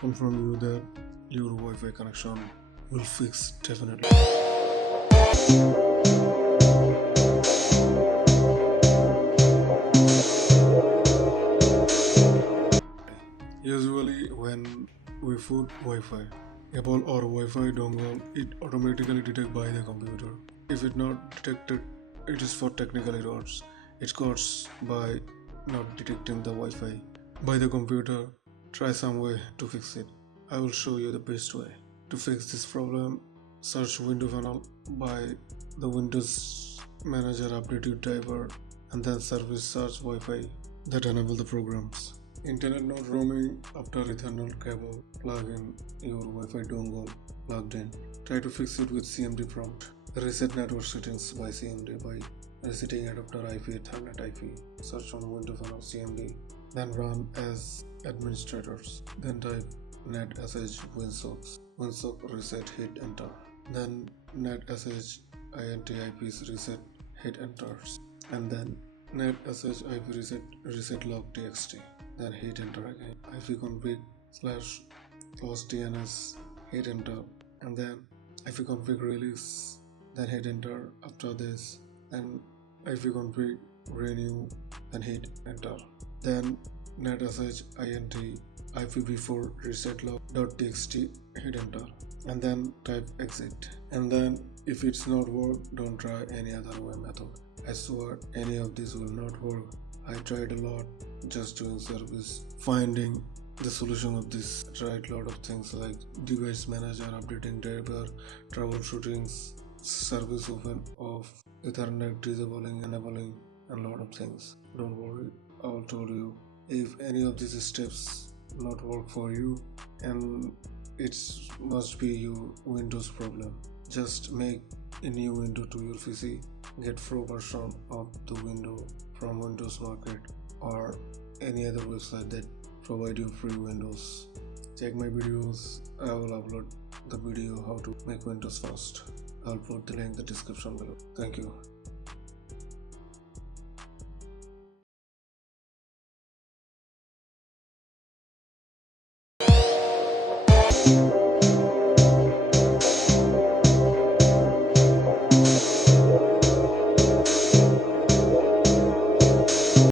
confirm you that your Wi-Fi connection will fix definitely. Usually when we put Wi-Fi cable or Wi-Fi dongle, it automatically detected by the computer. If it not detected, it is for technical errors. It's caused by not detecting the Wi-Fi by the computer. Try some way to fix it. I will show you the best way. To fix this problem, search window panel by the Windows Manager update your driver and then service search Wi-Fi that enable the programs. Internet not roaming after Ethernet cable plug in your Wi-Fi dongle plugged in. Try to fix it with CMD prompt. Reset network settings by CMD by resetting adapter IP Ethernet IP. Search on window panel CMD. Then run as administrators. Then type netsh winsock reset hit enter. Then netsh int IPs reset hit enters. And then netsh IP reset log txt. Then hit enter again. ifconfig /close DNS hit enter, and then ifconfig release, then hit enter. After this, then ifconfig renew, then hit enter. Then netsh int ipv4 reset log.txt hit enter, and then type exit. And then if it's not work, don't try any other way method. I swear any of this will not work. I tried a lot just doing service, finding the solution of this. I tried a lot of things like device manager, updating driver, troubleshooting, service open off, Ethernet disabling, enabling, and a lot of things. Don't worry, I will tell you. If any of these steps not work for you, and it must be your Windows problem, just make a new window to your PC, get pro version of the window from Windows Market or any other website that provide you free windows. Check my videos. I will upload the video how to make Windows fast. I'll put the link in the description below. Thank you.